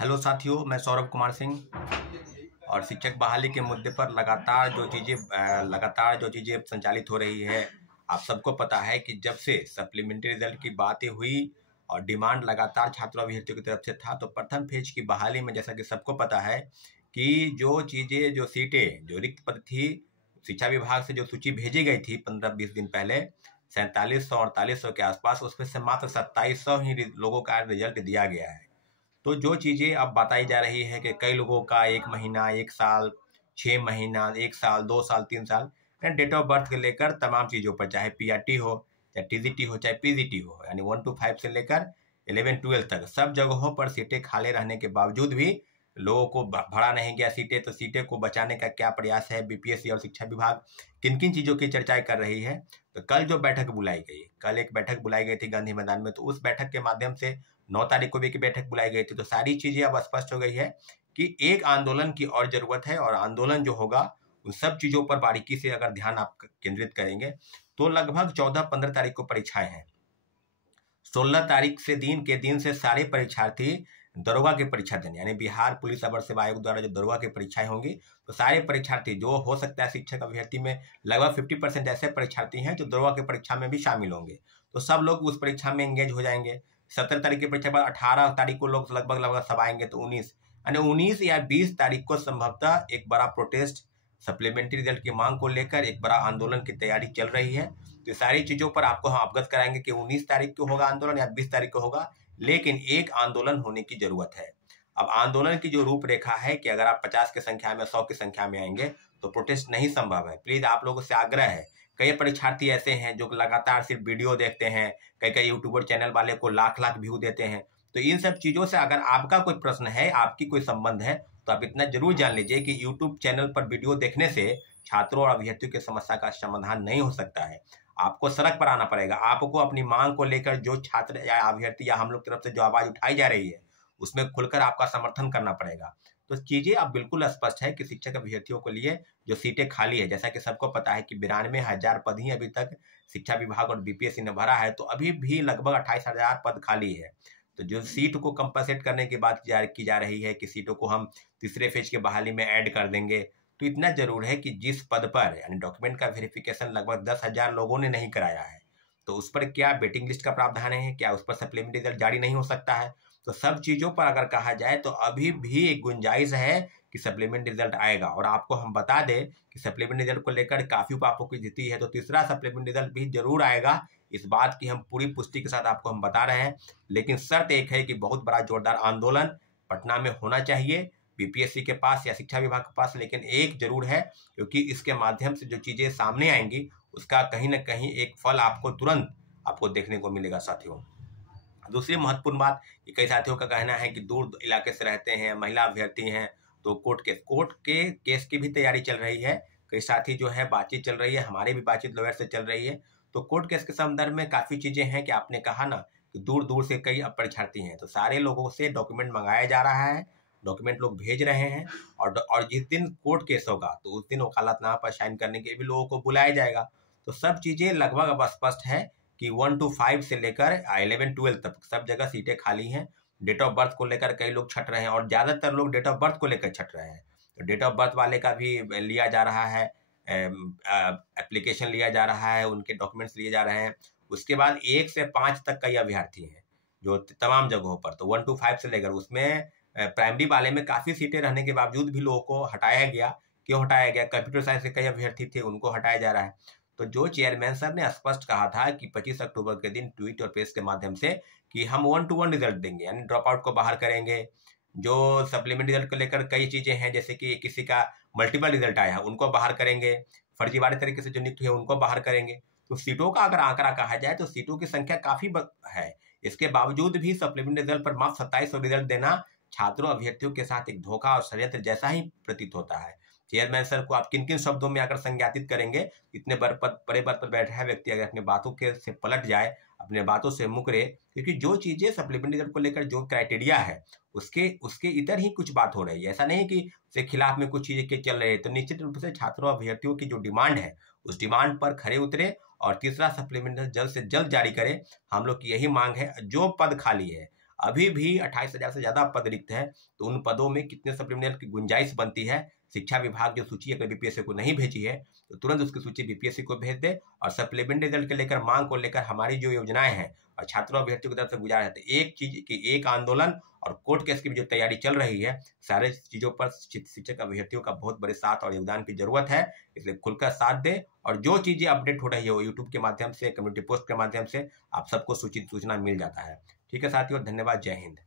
Hello साथियों, मैं सौरभ कुमार सिंह। और शिक्षक बहाली के मुद्दे पर लगातार जो चीज़ें संचालित हो रही है, आप सबको पता है कि जब से सप्लीमेंट्री रिजल्ट की बातें हुई और डिमांड लगातार छात्रों अभ्यर्थियों की तरफ से था, तो प्रथम फेज की बहाली में जैसा कि सबको पता है कि जो सीटें जो रिक्त पद थी, शिक्षा विभाग से जो सूची भेजी गई थी 15-20 दिन पहले 4700-4800 के आसपास, उसमें से मात्र 2700 ही लोगों का रिजल्ट दिया गया है। तो जो चीज़ें अब बताई जा रही है कि कई लोगों का 1 महीना, 1 साल, 6 महीना, 1 साल, 2 साल, 3 साल, डेट ऑफ बर्थ से लेकर तमाम चीज़ों पर, चाहे पीआरटी हो, चाहे टीजीटी हो, चाहे पीजीटी हो, यानी 1 to 5 से लेकर 11-12 तक सब जगहों पर सीटें खाली रहने के बावजूद भी लोगों को भरा नहीं गया सीटें। तो सीटें को बचाने का क्या प्रयास है, बीपीएससी और शिक्षा विभाग किन किन चीज़ों की चर्चाएं कर रही है। तो कल जो बैठक बुलाई गई, कल एक बैठक बुलाई गई थी गांधी मैदान में, तो उस बैठक के माध्यम से 9 तारीख को भी एक बैठक बुलाई गई थी। तो सारी चीजें अब स्पष्ट हो गई है कि एक आंदोलन की और जरूरत है, और आंदोलन जो होगा उन सब चीजों पर बारीकी से अगर ध्यान आप केंद्रित करेंगे तो लगभग 14-15 तारीख को परीक्षाएं हैं। 16 तारीख से दिन से सारे परीक्षार्थी दरोगा की परीक्षा देने, यानी बिहार पुलिस अवर सेवा आयोग द्वारा जो दरोगा की परीक्षाएं होंगी, तो सारे परीक्षार्थी जो हो सकता है शिक्षक अभ्यर्थी में लगभग 50% ऐसे परीक्षार्थी हैं जो दरोगा की परीक्षा में भी शामिल होंगे। तो सब लोग उस परीक्षा में एंगेज हो जाएंगे। 17 तारीख की परीक्षा बाद 18 तारीख को लोग लगभग सब आएंगे, तो 19 या 20 तारीख को संभवतः एक बड़ा प्रोटेस्ट सप्लीमेंट्री रिजल्ट की मांग को लेकर एक बड़ा आंदोलन की तैयारी चल रही है। तो सारी चीजों पर आपको हम अवगत कराएंगे कि 19 तारीख को होगा आंदोलन या 20 तारीख को होगा, लेकिन एक आंदोलन होने की जरूरत है। अब आंदोलन की जो रूपरेखा है कि अगर आप 50 की संख्या में, 100 की संख्या में आएंगे तो प्रोटेस्ट नहीं संभव है। प्लीज आप लोगों से आग्रह है, कई परीक्षार्थी ऐसे हैं जो लगातार सिर्फ वीडियो देखते हैं, कई यूट्यूबर चैनल वाले को लाख व्यू देते हैं। तो इन सब चीजों से अगर आपका कोई प्रश्न है, आपकी कोई संबंध है, तो आप इतना जरूर जान लीजिए कि यूट्यूब चैनल पर वीडियो देखने से छात्रों और अभ्यर्थियों की समस्या का समाधान नहीं हो सकता है। आपको सड़क पर आना पड़ेगा। आपको अपनी मांग को लेकर जो छात्र या अभ्यर्थी या हम लोग तरफ से जो आवाज उठाई जा रही है, उसमें खुलकर आपका समर्थन करना पड़ेगा। तो चीजें अब बिल्कुल स्पष्ट है कि शिक्षक अभ्यर्थियों के लिए जो सीटें खाली है, जैसा कि सबको पता है कि 92,000 पद ही अभी तक शिक्षा विभाग और बीपीएससी ने भरा है, तो अभी भी लगभग 28,000 पद खाली है। तो जो सीट को कंपनसेट करने की बात की जा रही है कि सीटों को हम तीसरे फेज के बहाली में ऐड कर देंगे, तो इतना जरूर है कि जिस पद पर यानी डॉक्यूमेंट का वेरिफिकेशन लगभग 10,000 लोगों ने नहीं कराया है, तो उस पर क्या वेटिंग लिस्ट का प्रावधान है, क्या उस पर सप्लीमेंट्री रिजल्ट जारी नहीं हो सकता है। तो सब चीजों पर अगर कहा जाए तो अभी भी एक गुंजाइश है कि सप्लीमेंट्री रिजल्ट आएगा। और आपको हम बता दें कि सप्लीमेंट्री रिजल्ट को लेकर काफी पापों की जीती है, तो तीसरा सप्लीमेंट्री रिजल्ट भी जरूर आएगा। इस बात की हम पूरी पुष्टि के साथ आपको हम बता रहे हैं, लेकिन शर्त एक है कि बहुत बड़ा जोरदार आंदोलन पटना में होना चाहिए, बीपीएससी के पास या शिक्षा विभाग के पास। लेकिन एक जरूर है, क्योंकि इसके माध्यम से जो चीजें सामने आएंगी उसका कहीं ना कहीं एक फल आपको तुरंत आपको देखने को मिलेगा साथियों। दूसरी महत्वपूर्ण बात, कि कई साथियों का कहना है कि दूर इलाके से रहते हैं, महिला अभ्यर्थी हैं, तो कोर्ट के केस की भी तैयारी चल रही है। कई साथी जो है बातचीत चल रही है, हमारी भी बातचीत लॉयर से चल रही है। तो कोर्ट केस के संदर्भ में काफी चीजें हैं कि आपने कहा ना कि दूर दूर से कई परीक्षार्थी हैं, तो सारे लोगों से डॉक्यूमेंट मंगाया जा रहा है, डॉक्यूमेंट लोग भेज रहे हैं, और जिस दिन कोर्ट केस होगा तो उस दिन वकालतनामा पर साइन करने के भी लोगों को बुलाया जाएगा। तो सब चीजें लगभग अब स्पष्ट है कि 1 to 5 से लेकर 11-12 तक सब जगह सीटें खाली हैं। डेट ऑफ बर्थ को लेकर कई लोग छट रहे हैं, और ज्यादातर लोग डेट ऑफ बर्थ को लेकर छट रहे हैं। तो डेट ऑफ बर्थ वाले का भी लिया जा रहा है, एप्लीकेशन लिया जा रहा है, उनके डॉक्यूमेंट्स लिए जा रहे हैं। उसके बाद 1 से 5 तक कई अभ्यर्थी हैं जो तमाम जगहों पर, तो 1 to 5 से लेकर उसमें प्राइमरी वाले में काफी सीटें रहने के बावजूद भी लोगों को हटाया गया। क्यों हटाया गया? कंप्यूटर साइंस के कई अभ्यर्थी थे, उनको हटाया जा रहा है। तो जो चेयरमैन सर ने स्पष्ट कहा था कि 25 अक्टूबर के दिन ट्वीट और प्रेस के माध्यम से कि हम 1 to 1 रिजल्ट देंगे, यानी ड्रॉप आउट को बाहर करेंगे। जो सप्लीमेंट्री रिजल्ट को लेकर कई चीजें हैं, जैसे कि किसी का मल्टीपल रिजल्ट आया है उनको बाहर करेंगे, फर्जीवाड़े तरीके से जो नियुक्त हुए उनको बाहर करेंगे। तो सीटों का अगर आंकड़ा कहा जाए तो सीटों की संख्या काफी है, इसके बावजूद भी सप्लीमेंट्री रिजल्ट पर मात्र 2700 रिजल्ट देना छात्रों अभ्यर्थियों के साथ एक धोखा और षड्यंत्र जैसा ही प्रतीत होता है। चेयरमैन सर को आप किन किन शब्दों में अगर संज्ञातित करेंगे, इतने बड़े पद पर बैठा है व्यक्ति अगर अपनी बातों के से पलट जाए, अपने बातों से मुकरे, क्योंकि जो चीजें सप्लीमेंट्री रिजल्ट को लेकर जो क्राइटेरिया है उसके इधर ही कुछ बात हो रही है। ऐसा नहीं कि उसके खिलाफ में कुछ चीजें के चल रही है। तो निश्चित रूप से छात्रों अभ्यर्थियों की जो डिमांड है उस डिमांड पर खरे उतरे और तीसरा सप्लीमेंट्री जल्द से जल्द जारी करें। हम लोग की यही मांग है। जो पद खाली है अभी भी 28,000 से ज़्यादा पद रिक्त हैं, तो उन पदों में कितने सप्लीमेंट्री की गुंजाइश बनती है। शिक्षा विभाग जो सूची अगर बीपीएससी को नहीं भेजी है तो तुरंत उसकी सूची बीपीएससी को भेज दे, और सप्लीमेंट्री रिजल्ट के लेकर मांग को लेकर हमारी जो योजनाएं हैं और छात्रों अभ्यर्थियों की तरफ से गुजारिश है, एक चीज की एक आंदोलन और कोर्ट केस की भी जो तैयारी चल रही है, सारे चीजों पर शिक्षक अभ्यर्थियों का बहुत बड़े साथ और योगदान की जरूरत है। इसलिए खुलकर साथ दे, और जो चीजें अपडेट हो रही है वो यूट्यूब के माध्यम से, कम्युनिटी पोस्ट के माध्यम से आप सबको सूचना मिल जाता है। ठीक है साथियों, धन्यवाद, जय हिंद।